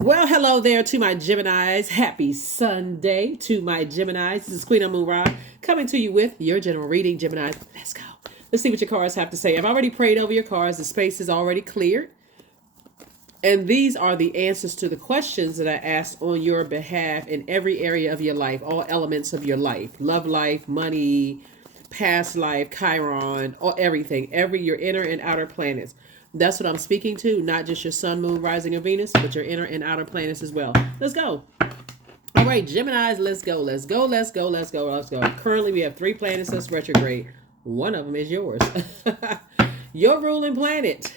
Well, hello there to my Geminis. Happy Sunday to my Geminis. This is Queen Amun Ra coming to you with your general reading, Geminis. Let's go. Let's see what your cards have to say. I've already prayed over your cards. The space is already cleared. And these are the answers to the questions that I asked on your behalf in every area of your life, all elements of your life. Love life, money, past life, Chiron, or everything. Your inner and outer planets. That's what I'm speaking to, not just your sun, moon, rising, and Venus, but your inner and outer planets as well. Let's go. All right, Geminis, let's go. Let's go, let's go, let's go, let's go. Currently, we have 3 planets that's retrograde. One of them is yours. Your ruling planet,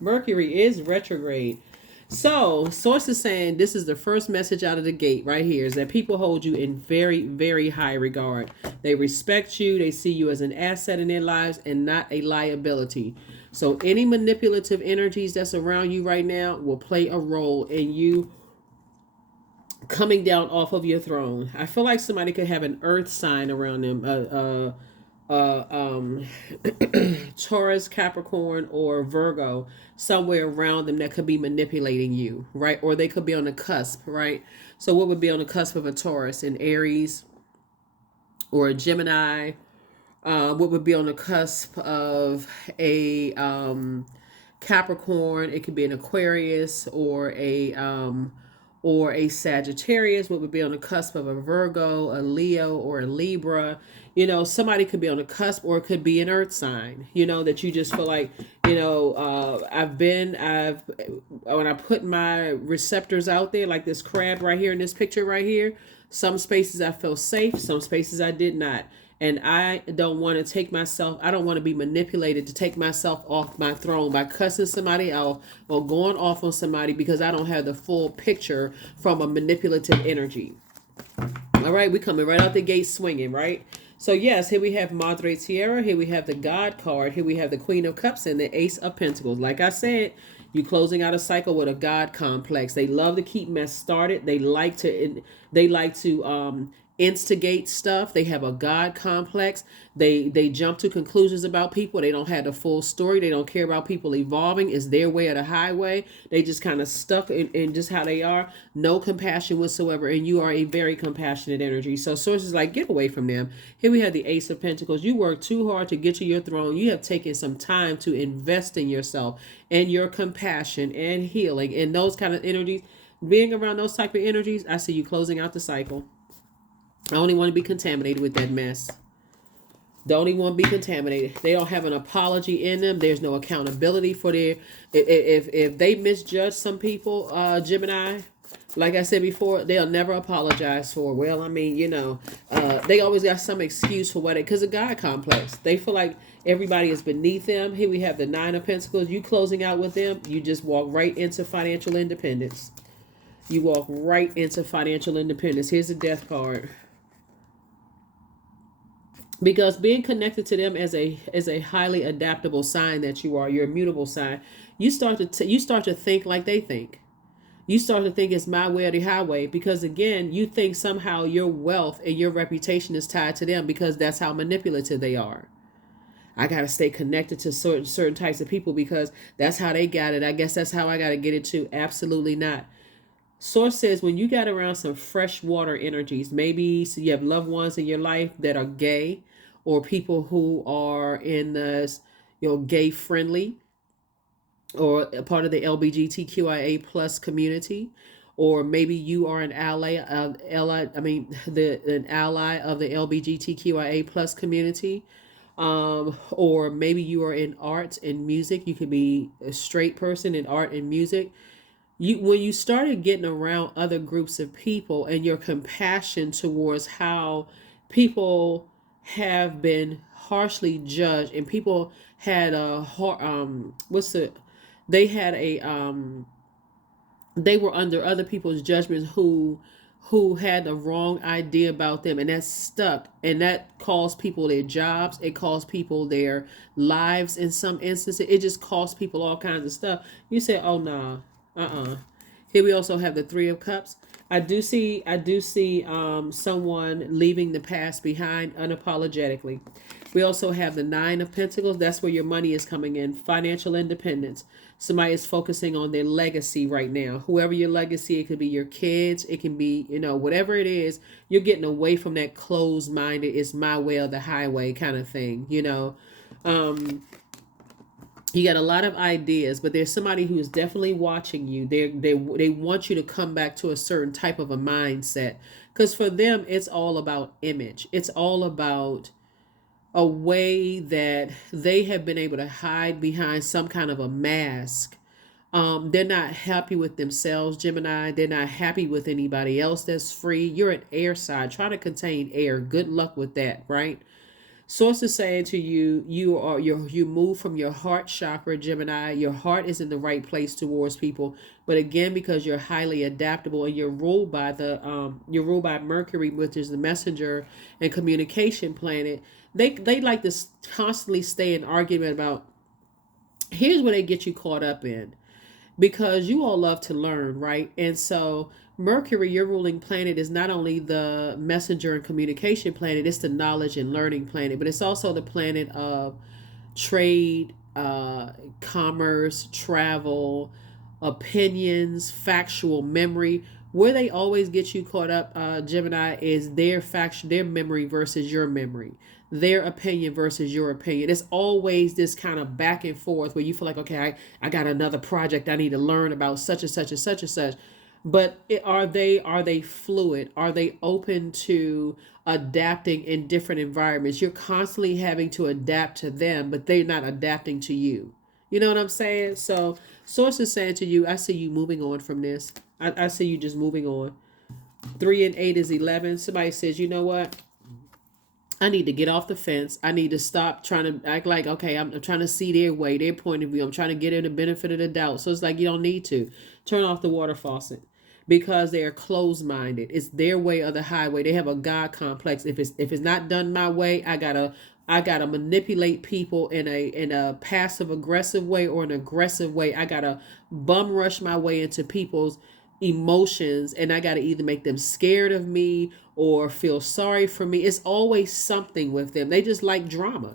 Mercury, is retrograde. So, sources saying this is the first message out of the gate right here is that people hold you in very, very high regard. They respect you. They see you as an asset in their lives and not a liability. So, any manipulative energies that's around you right now will play a role in you coming down off of your throne. I feel like somebody could have an earth sign around them. Taurus, Capricorn, or Virgo somewhere around them that could be manipulating you, right? Or they could be on the cusp, right? So what would be on the cusp of a Taurus? An Aries or a Gemini? What would be on the cusp of a Capricorn? It could be an Aquarius or a Sagittarius. What would be on the cusp of a Virgo, a Leo, or a Libra? You know, somebody could be on the cusp, or it could be an earth sign, you know, that you just feel like, when I put my receptors out there, like this crab right here in this picture right here, some spaces I felt safe, some spaces I did not. And I don't want to I don't want to be manipulated to take myself off my throne by cussing somebody out or going off on somebody because I don't have the full picture from a manipulative energy. All right, we coming right out the gate swinging, right? So yes, here we have Madre Tierra, here we have the God card, here we have the Queen of Cups and the Ace of Pentacles. Like I said, you closing out a cycle with a God complex. They love to keep mess started. They like to instigate stuff. They have a God complex. They jump to conclusions about people. They don't have the full story. They don't care about people evolving. It's their way or the highway. They just kind of stuck in just how they are. No compassion whatsoever. And you are a very compassionate energy. So sources like, get away from them. Here we have the Ace of Pentacles. You work too hard to get to your throne. You have taken some time to invest in yourself and your compassion and healing and those kind of energies. Being around those type of energies, I see you closing out the cycle. I only want to be contaminated with that mess. Don't even want to be contaminated. They don't have an apology in them. There's no accountability for their. If they misjudge some people, Gemini, like I said before, they'll never apologize for. Well, I mean, they always got some excuse for because of God complex. They feel like everybody is beneath them. Here we have the Nine of Pentacles. You closing out with them, you just walk right into financial independence. You walk right into financial independence. Here's the Death card. Because being connected to them as a highly adaptable sign that you are, you're a mutable sign. You start to think like they think. You start to think it's my way or the highway, because again, you think somehow your wealth and your reputation is tied to them because that's how manipulative they are. I got to stay connected to certain types of people because that's how they got it. I guess that's how I got to get it too. Absolutely not. Source says when you got around some freshwater energies, maybe so you have loved ones in your life that are gay, or people who are in the gay friendly, or a part of the LGBTQIA plus community, or maybe you are an ally of an ally of the LGBTQIA plus community. Or maybe you are in art and music. You could be a straight person in art and music. When you started getting around other groups of people and your compassion towards how people have been harshly judged, and people had they were under other people's judgments who had the wrong idea about them, and that stuck, and that cost people their jobs. It cost people their lives in some instances. It just cost people all kinds of stuff. You say, oh nah. Here we also have the Three of Cups. I do see someone leaving the past behind unapologetically. We also have the Nine of Pentacles. That's where your money is coming in. Financial independence. Somebody is focusing on their legacy right now. Whoever your legacy, it could be your kids. It can be, whatever it is. You're getting away from that closed-minded, it's my way or the highway kind of thing. You got a lot of ideas, but there's somebody who is definitely watching you. They want you to come back to a certain type of a mindset, because for them it's all about image. It's all about a way that they have been able to hide behind some kind of a mask. They're not happy with themselves, Gemini. They're not happy with anybody else that's free. You're an air sign. Try to contain air. Good luck with that, right? Source is saying to you, you move from your heart chakra, Gemini. Your heart is in the right place towards people, but again, because you're highly adaptable and you're ruled by Mercury, which is the messenger and communication planet. They like to constantly stay in argument about. Here's where they get you caught up in, because you all love to learn, right? And so Mercury, your ruling planet, is not only the messenger and communication planet, it's the knowledge and learning planet, but it's also the planet of trade, commerce, travel, opinions, factual memory. Where they always get you caught up, Gemini, is their memory versus your memory, their opinion versus your opinion. It's always this kind of back and forth where you feel like, okay, I got another project I need to learn about such and such and such and such. But are they fluid? Are they open to adapting in different environments? You're constantly having to adapt to them, but they're not adapting to you. You know what I'm saying? So source is saying to you, I see you moving on from this. I see you just moving on. 3 and 8 is 11. Somebody says, you know what? I need to get off the fence. I need to stop trying to act like, okay, I'm trying to see their way, their point of view. I'm trying to get in the benefit of the doubt. So it's like, you don't need to turn off the water faucet, because they are closed-minded. It's their way or the highway. They have a God complex. If it's not done my way, I gotta manipulate people in a passive aggressive way or an aggressive way. I gotta bum rush my way into people's emotions, and I gotta either make them scared of me or feel sorry for me. It's always something with them. They just like drama.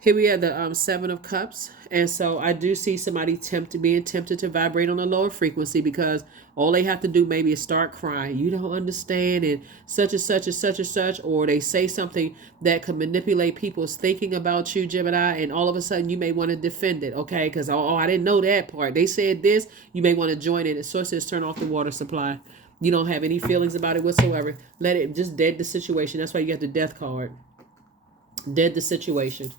Here we have the 7 of Cups. And so I do see somebody being tempted to vibrate on a lower frequency, because all they have to do maybe is start crying. You don't understand, and such and such and such and such. Or they say something that can manipulate people's thinking about you, Gemini. And all of a sudden you may want to defend it. Okay, because, I didn't know that part. They said this. You may want to join in. The source says turn off the water supply. You don't have any feelings about it whatsoever. Let it just dead the situation. That's why you got the death card. Dead the situation.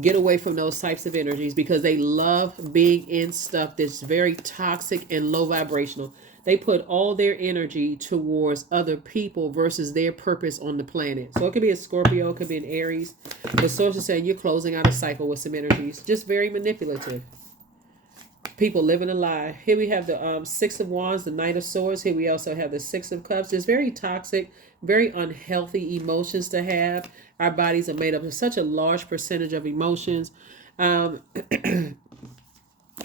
Get away from those types of energies, because they love being in stuff that's very toxic and low vibrational. They put all their energy towards other people versus their purpose on the planet. So it could be a Scorpio, it could be an Aries. The source is saying you're closing out a cycle with some energies. Just very manipulative. People living a lie. Here we have the 6 of Wands, the Knight of Swords. Here we also have the 6 of Cups. It's very toxic, very unhealthy emotions to have. Our bodies are made up of such a large percentage of emotions. And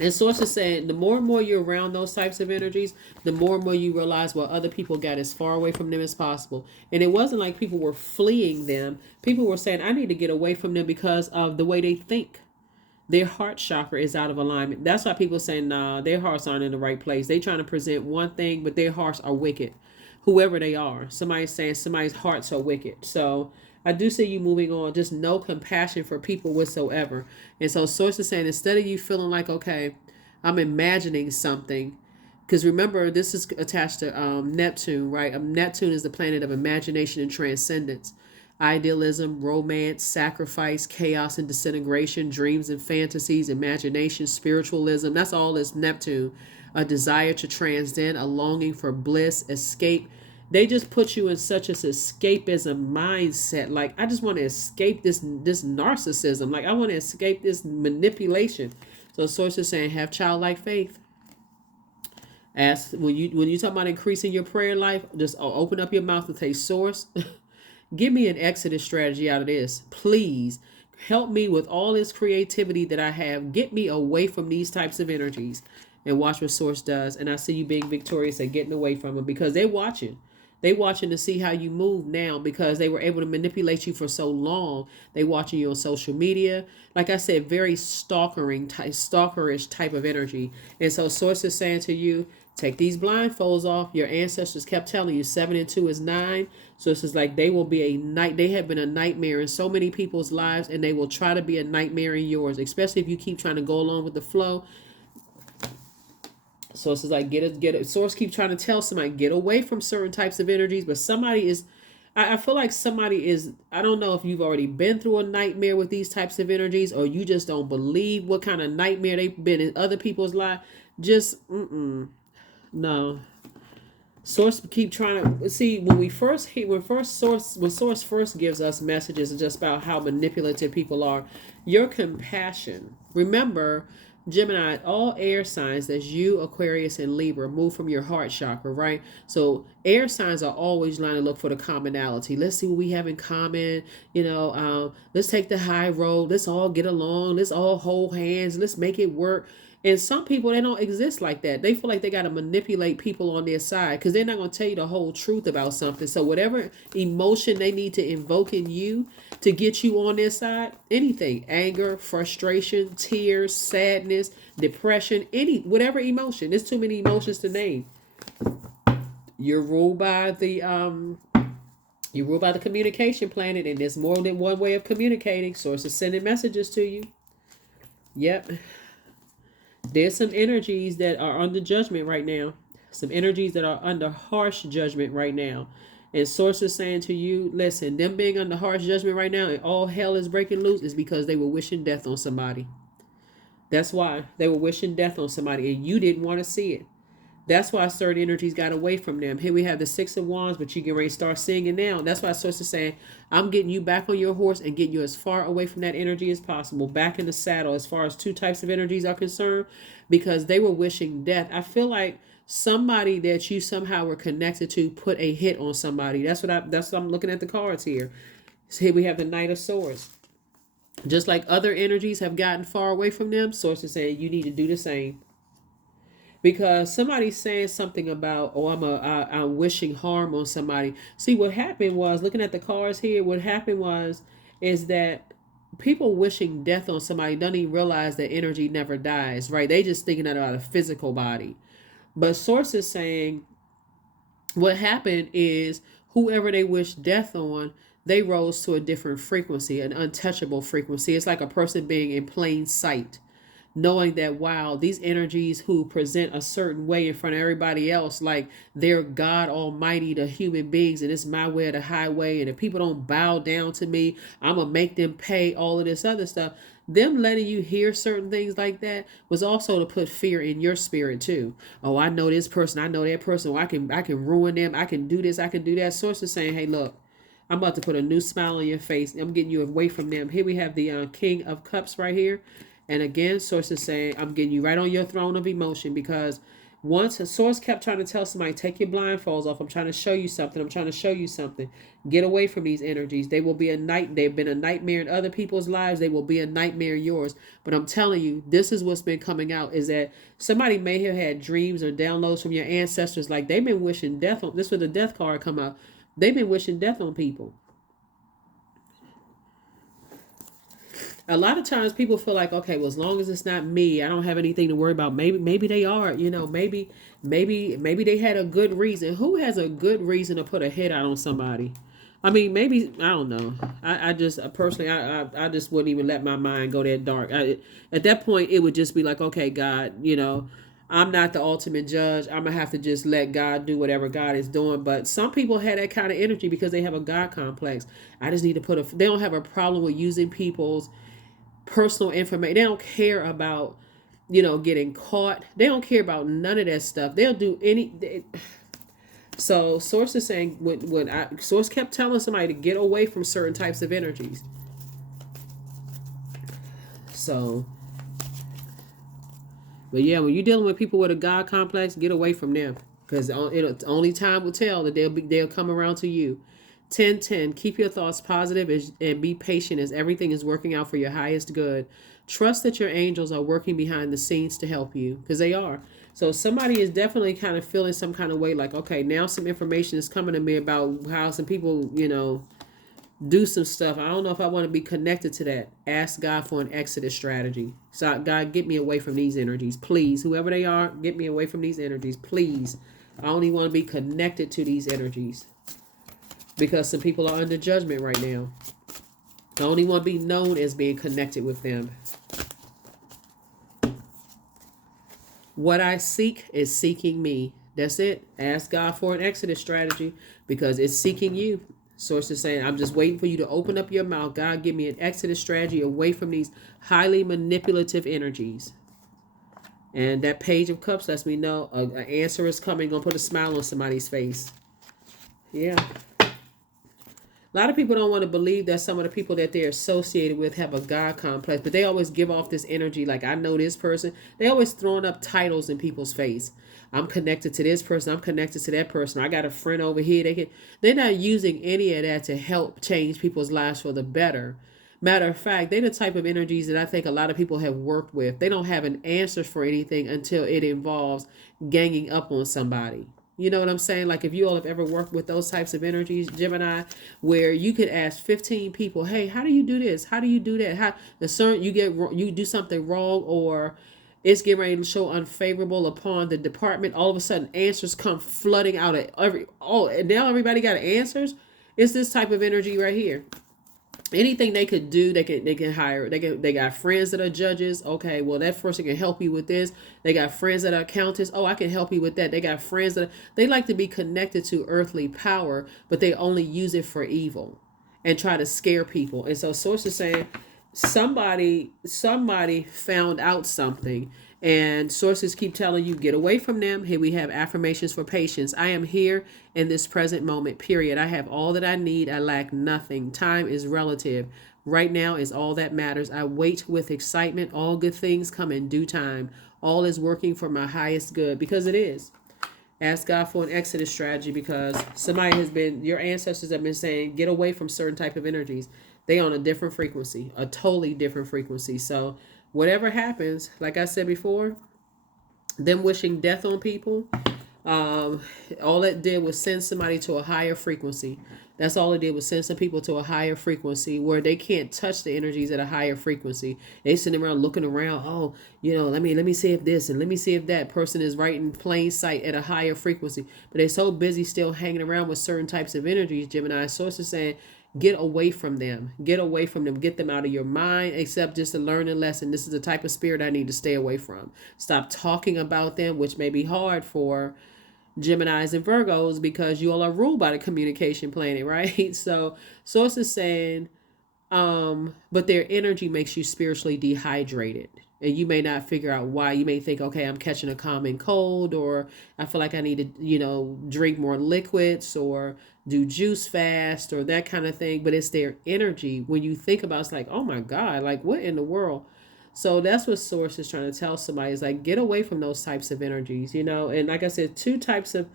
source is saying the more and more you're around those types of energies, the more and more you realize what other people got as far away from them as possible. And it wasn't like people were fleeing them. People were saying, I need to get away from them because of the way they think. Their heart chakra is out of alignment. That's why people say, nah, their hearts aren't in the right place. They trying to present one thing, but their hearts are wicked. Whoever they are. Somebody's saying somebody's hearts are wicked. So I do see you moving on. Just no compassion for people whatsoever. And so source is saying, instead of you feeling like, okay, I'm imagining something. Because remember, this is attached to Neptune, right? Neptune is the planet of imagination and transcendence. Idealism, romance, sacrifice, chaos and disintegration, dreams and fantasies, imagination, spiritualism. That's all this Neptune. A desire to transcend, a longing for bliss, escape. They just put you in such an escapism mindset. Like, I just want to escape this narcissism. Like, I want to escape this manipulation. So source is saying, have childlike faith. Ask when you talk about increasing your prayer life, just open up your mouth and say, source, give me an exodus strategy out of this. Please help me with all this creativity that I have. Get me away from these types of energies, and watch what source does. And I see you being victorious at getting away from them, because they're watching. They watching to see how you move now because they were able to manipulate you for so long. They watching you on social media. Like I said, very stalkerish type of energy. And so source is saying to you, take these blindfolds off. Your ancestors kept telling you 7 and 2 is 9. So it's just like they will be a night. They have been a nightmare in so many people's lives, and they will try to be a nightmare in yours, especially if you keep trying to go along with the flow. So it's just like get it. Source keep trying to tell somebody get away from certain types of energies, but somebody is. I feel like somebody is. I don't know if you've already been through a nightmare with these types of energies, or you just don't believe what kind of nightmare they've been in other people's lives. Just no. Source keep trying to see when source first gives us messages just about how manipulative people are. Your compassion. Remember, Gemini, all air signs, that's you, Aquarius, and Libra, move from your heart chakra, right? So air signs are always trying to look for the commonality. Let's see what we have in common. Let's take the high road. Let's all get along. Let's all hold hands. Let's make it work. And some people, they don't exist like that. They feel like they got to manipulate people on their side because they're not going to tell you the whole truth about something. So whatever emotion they need to invoke in you to get you on their side, anything, anger, frustration, tears, sadness, depression, whatever emotion. There's too many emotions to name. You're ruled by the communication planet, and there's more than one way of communicating. Sources sending messages to you. Yep. There's some energies that are under judgment right now. Some energies that are under harsh judgment right now. And sources saying to you, listen, them being under harsh judgment right now and all hell is breaking loose is because they were wishing death on somebody. That's why they were wishing death on somebody and you didn't want to see it. That's why certain energies got away from them. Here we have the 6 of Wands, but you can ready to start seeing it now. That's why source is saying, I'm getting you back on your horse and getting you as far away from that energy as possible, back in the saddle as far as 2 types of energies are concerned, because they were wishing death. I feel like somebody that you somehow were connected to put a hit on somebody. That's what I'm looking at the cards here. So here we have the Knight of Swords. Just like other energies have gotten far away from them, source is saying you need to do the same. Because somebody's saying something about, I'm wishing harm on somebody. See, what happened was, looking at the cards here, is that people wishing death on somebody don't even realize that energy never dies, right? They just thinking about a physical body. But source is saying what happened is whoever they wish death on, they rose to a different frequency, an untouchable frequency. It's like a person being in plain sight, knowing that, wow, these energies who present a certain way in front of everybody else, like they're God Almighty to human beings, and it's my way or the highway, and if people don't bow down to me, I'm gonna make them pay, all of this other stuff. Them letting you hear certain things like that was also to put fear in your spirit too. Oh, I know this person, I know that person. I can ruin them. I can do this, I can do that. Source is saying, hey, look, I'm about to put a new smile on your face. I'm getting you away from them. Here we have the King of Cups right here. And again, source is saying, I'm getting you right on your throne of emotion, because once a source kept trying to tell somebody, take your blindfolds off. I'm trying to show you something. I'm trying to show you something. Get away from these energies. They've been a nightmare in other people's lives. They will be a nightmare in yours. But I'm telling you, this is what's been coming out, is that somebody may have had dreams or downloads from your ancestors. Like they've been wishing death on, this was the death card come out. They've been wishing death on people. A lot of times people feel like, okay, well, as long as it's not me, I don't have anything to worry about. Maybe they are, maybe they had a good reason. Who has a good reason to put a hit out on somebody? I mean, maybe, I don't know. I just personally, I just wouldn't even let my mind go that dark. At that point, it would just be like, okay, God, I'm not the ultimate judge. I'm going to have to just let God do whatever God is doing. But some people have that kind of energy because they have a God complex. I just need to they don't have a problem with using people's personal information. They don't care about, getting caught. They don't care about none of that stuff. They'll do so source is saying, source kept telling somebody to get away from certain types of energies. So, but yeah, when you're dealing with people with a God complex, get away from them, because only time will tell that they'll come around to you. 10:10. Keep your thoughts positive and be patient as everything is working out for your highest good. Trust that your angels are working behind the scenes to help you, because they are. So somebody is definitely kind of feeling some kind of way, like, okay, now some information is coming to me about how some people, do some stuff. I don't know if I want to be connected to that. Ask God for an exodus strategy. So God, get me away from these energies, please. Whoever they are, get me away from these energies, please. I only want to be connected to these energies because some people are under judgment right now. I only want to be known as being connected with them. What I seek is seeking me. That's it. Ask God for an exodus strategy because it's seeking you. Source is saying, I'm just waiting for you to open up your mouth. God, give me an exodus strategy away from these highly manipulative energies. And that Page of Cups lets me know an answer is coming. Gonna put a smile on somebody's face. Yeah. A lot of people don't want to believe that some of the people that they're associated with have a God complex, but they always give off this energy like, I know this person. They always throwing up titles in people's face. I'm connected to this person. I'm connected to that person. I got a friend over here. They're not using any of that to help change people's lives for the better. Matter of fact, they're the type of energies that I think a lot of people have worked with. They don't have an answer for anything until it involves ganging up on somebody. You know what I'm saying? Like if you all have ever worked with those types of energies, Gemini, where you could ask 15 people, hey, how do you do this? How do you do that? How the certain you do something wrong, or it's getting ready to show unfavorable upon the department. All of a sudden answers come flooding out of and now everybody got answers. It's this type of energy right here. Anything they could do, they can hire. They got friends that are judges. Okay, well that person can help you with this. They got friends that are accountants. Oh, I can help you with that. They got friends that they like to be connected to earthly power, but they only use it for evil and try to scare people. And so source is saying somebody found out something, and sources keep telling you get away from them. Here we have affirmations for patience. I am here in this present moment, period. I have all that I need. I lack nothing. Time is relative. Right now is all that matters. I wait with excitement. All good things come in due time. All is working for my highest good, because it is. Ask God for an exodus strategy, because your ancestors have been saying, get away from certain type of energies. They on a different frequency, a totally different frequency. So whatever happens, like I said before, them wishing death on people, all it did was send somebody to a higher frequency. That's all it did, was send some people to a higher frequency where they can't touch the energies at a higher frequency. They sitting around looking around. Oh, let me see if this and let me see if that person is right in plain sight at a higher frequency. But they're so busy still hanging around with certain types of energies. Gemini source is saying, get away from them. Get away from them. Get them out of your mind, except just to learn a lesson. This is the type of spirit I need to stay away from. Stop talking about them, which may be hard for Geminis and Virgos because you all are ruled by the communication planet, right? So source is saying, but their energy makes you spiritually dehydrated. And you may not figure out why. You may think, okay, I'm catching a common cold, or I feel like I need to, drink more liquids or do juice fast or that kind of thing. But it's their energy. When you think about it, it's like, oh my God, like what in the world? So that's what source is trying to tell somebody, is like, get away from those types of energies, and like I said, two types of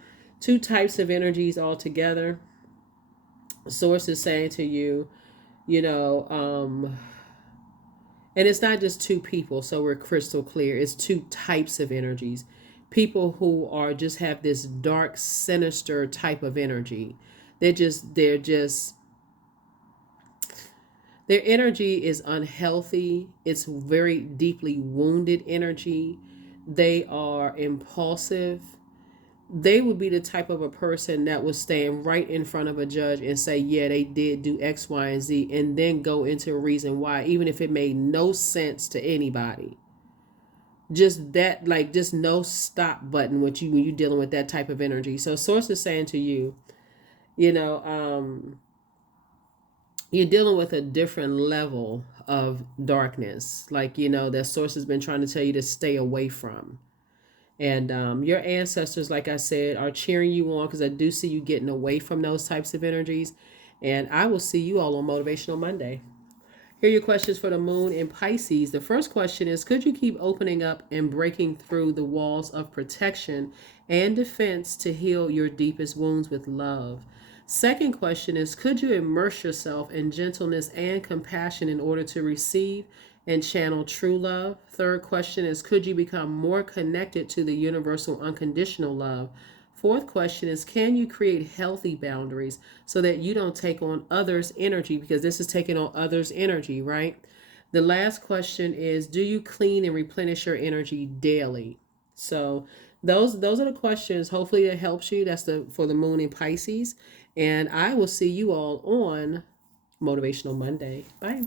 energies altogether. Source is saying to you, and it's not just two people, so we're crystal clear. It's two types of energies. People who are just have this dark, sinister type of energy. They're just their energy is unhealthy. It's very deeply wounded energy. They are impulsive. They would be the type of a person that would stand right in front of a judge and say, yeah, they did do X, Y, and Z, and then go into a reason why, even if it made no sense to anybody. Just that, like, just no stop button when you're dealing with that type of energy. So source is saying to you, you're dealing with a different level of darkness, like, that source has been trying to tell you to stay away from. And your ancestors, like I said, are cheering you on, because I do see you getting away from those types of energies. And I will see you all on Motivational Monday. Here are your questions for the moon in Pisces. The first question is, could you keep opening up and breaking through the walls of protection and defense to heal your deepest wounds with love? Second question is, could you immerse yourself in gentleness and compassion in order to receive and channel true love. Third question is, could you become more connected to the universal unconditional love? Fourth question is, can you create healthy boundaries so that you don't take on others' energy, because this is taking on others' energy, right? The last question is, do you clean and replenish your energy daily? So those are the questions. Hopefully that helps you. That's the for the moon in Pisces. And I will see you all on Motivational Monday. Bye.